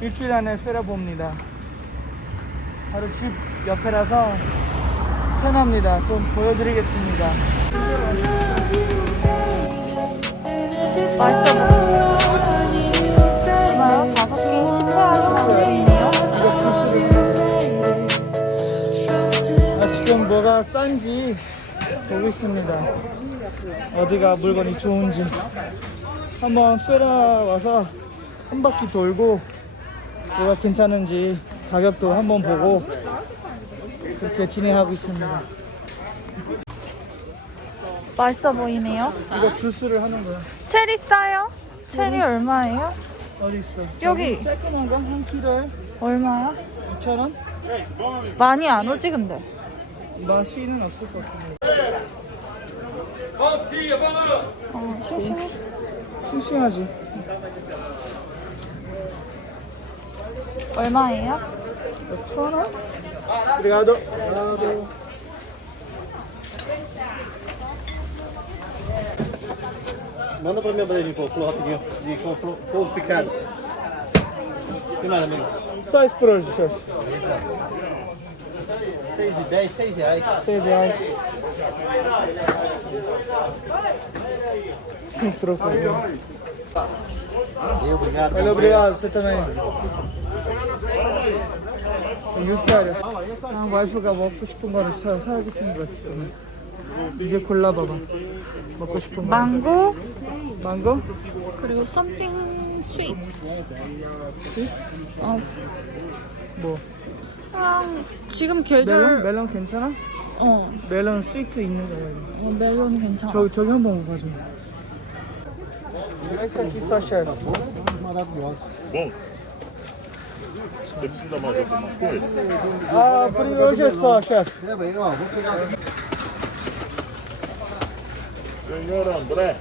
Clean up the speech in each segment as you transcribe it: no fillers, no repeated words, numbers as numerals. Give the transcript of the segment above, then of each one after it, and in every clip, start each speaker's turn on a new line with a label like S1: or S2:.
S1: 일주일 안에 페라 봅니다. 바로 집 옆에라서 편합니다. 좀 보여드리겠습니다.
S2: 맛있어 보여요. 얼마요? 5개 10회하시네요.
S1: 이거 주스를 지금 뭐가 싼지 보고 있습니다. 어디가 물건이 좋은지 한번 페라 와서 한 바퀴 돌고 뭐가 괜찮은지 가격도 한번 보고 그렇게 진행하고 있습니다.
S2: 맛있어 보이네요.
S1: 이거 주스를 하는 거야.
S2: 체리 싸요? 체리 얼마예요?
S1: 어디 있어?
S2: 여기.
S1: 쬐끈한 거 한 킬로에
S2: 얼마야?
S1: 2,000원?
S2: 많이 안 오지 근데.
S1: 맛이는 없을 것 같은데.
S2: 심심해?
S1: 싱싱하지?
S2: 얼마예요?
S1: 1,000원? Obrigado. Obrigado.
S3: Manda pra minha bandeirinha, pô, flor rapidinho. De polvo picado. Que mais, amigo?
S1: Só isso por hoje, chefe.
S3: 6 e 10, 6 reais.
S1: R$6. Sem troco.
S3: Valeu, obrigado.
S1: Valeu, obrigado. Você também. 유치하려. 와이프가 먹고 싶은 거를 사야겠습니다, 지금. 이게 골라봐봐. 먹고 싶은 거.
S2: 망고
S1: 망고?
S2: 그리고 something sweet.
S1: 뭐?
S2: 그냥 지금
S1: 멜론?
S2: 계절.
S1: 멜론 괜찮아? 멜론 스위트 있는 거야.
S2: 멜론 괜찮아.
S1: 저기 한번 가자. Esse aqui só, chefe.
S3: Maravilhosa.
S4: Bom, você precisa mais alguma coisa?
S1: Ah, por hoje é só, chefe.
S3: Leva aí, ó. Vou pegar.
S4: Senhor André,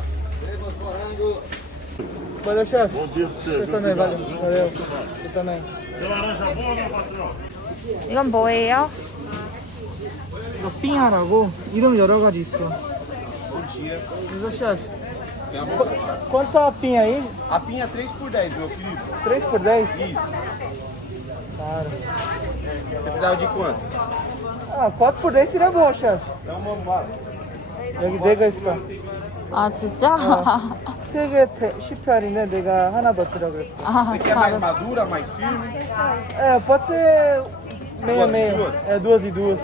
S1: Valeu, chefe.
S4: bom dia pra você.
S1: Você
S4: viu?
S1: também, valeu.
S4: Obrigado, viu?
S1: Valeu.
S4: Boa semana.
S1: Você também.
S4: Tem laranja boa, meu patrão?
S2: 이건 뭐예요?
S1: 이거 삥하라고 이름 여러 가지 있어. 이거 chefe. Quanto tá a pinha aí?
S3: A pinha 3 por 10, meu filho.
S1: 3 por 10?
S3: Isso.
S1: Claro.
S3: Você precisava de quanto?
S1: Ah, 4 por 10 seria bom, chefe.
S3: Então vamos lá.
S1: 여기 4개 있어.
S2: 아 진짜?
S1: 3개 10알인데 내가 하나 더 주라 그랬어.
S2: 아
S3: Você quer mais
S2: 다른.
S3: madura, mais firme?
S1: É, pode ser meia meia.
S3: duas?
S1: É, 2 e 2.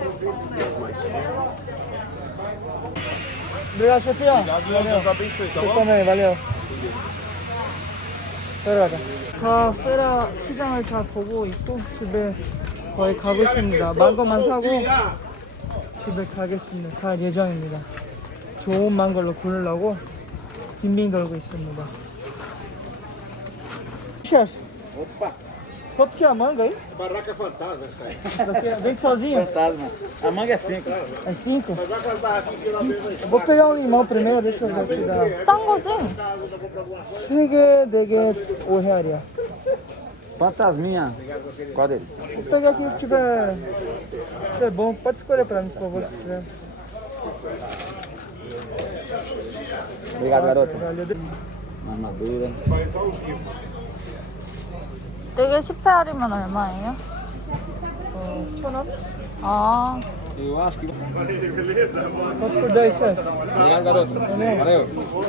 S1: Obrigado, chefão.
S3: Deus abençoe, tá
S1: Você
S3: bom?
S1: também, valeu. 들어가자. 다 페라 시장을 다 보고 있고 집에 거의 가고 있습니다. 망고만 사고 집에 가겠습니다. 갈 예정입니다. 좋은 망고로 고르려고 빙빙 돌고 있습니다. Chefe,
S3: Opa,
S1: quanto que é a manga aí?
S3: barraca fantasma essa aí.
S1: Essa daqui vem sozinha?
S5: Fantasma. A manga é 5.
S1: É 5?
S3: Vai jogar aquelas barraquinhas que lá mesmo aí.
S1: Eu vou pegar um limão primeiro, deixa eu ver aqui. Dá
S2: 싼 거지?
S1: 3개, 4개, 5real이야.
S5: Fantasminha. Qual deles?
S1: Vou pegar aqui que tiver. É bom, pode escolher pra mim, por favor, se tiver.
S5: Obrigado, garoto.
S1: Valeu.
S5: Armadura.
S2: 4개 10회알이면 얼마예요?
S1: 1,000원?
S2: 아
S5: Eu acho que.
S1: 4 por 10, chefe.
S5: Obrigado, garoto. Valeu.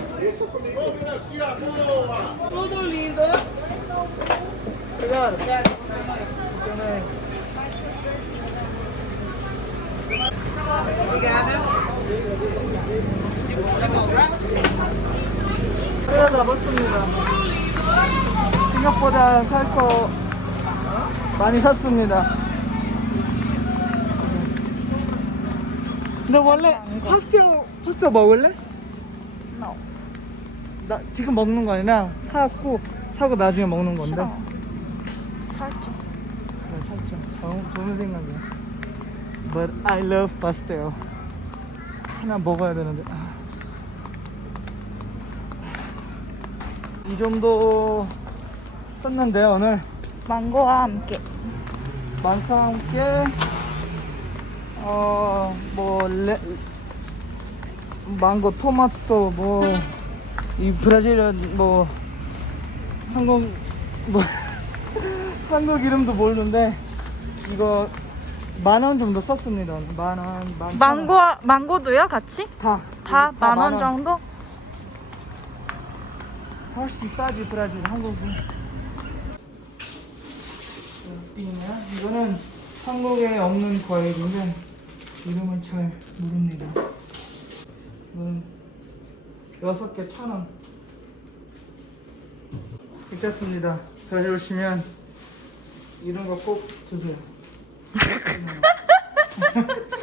S1: Tudo lindo, né? Obrigado. Também. Obrigada. 잡았습니다. 생각보다 살 거 많이 샀습니다. 근데 원래 파스타 먹을래?
S2: no.
S1: 나 지금 먹는 거 아니라 사고 나중에 먹는 건데.
S2: 싫어. 살쪄.
S1: 그래, 살짝 좋은 생각이야. But I love pastel. 하나 먹어야 되는데. 이 정도 썼는데 오늘
S2: 망고와 함께.
S1: 망고와 함께 뭐 망고, 토마토, 뭐 이 브라질은 뭐 한국 뭐 한국 이름도 모르는데 이거 10,000원 정도 썼습니다. 10,000원, 11,000원.
S2: 망고도요 같이?
S1: 다.
S2: 다
S1: 다
S2: 10,000원 정도?
S1: 훨씬 싸지 브라질 한국은. 띠냐? 이거는 한국에 없는 과일인데 이름을 잘 모릅니다. 이건 6개 1,000원. 괜찮습니다. 브라질 오시면 이런 거 꼭 드세요.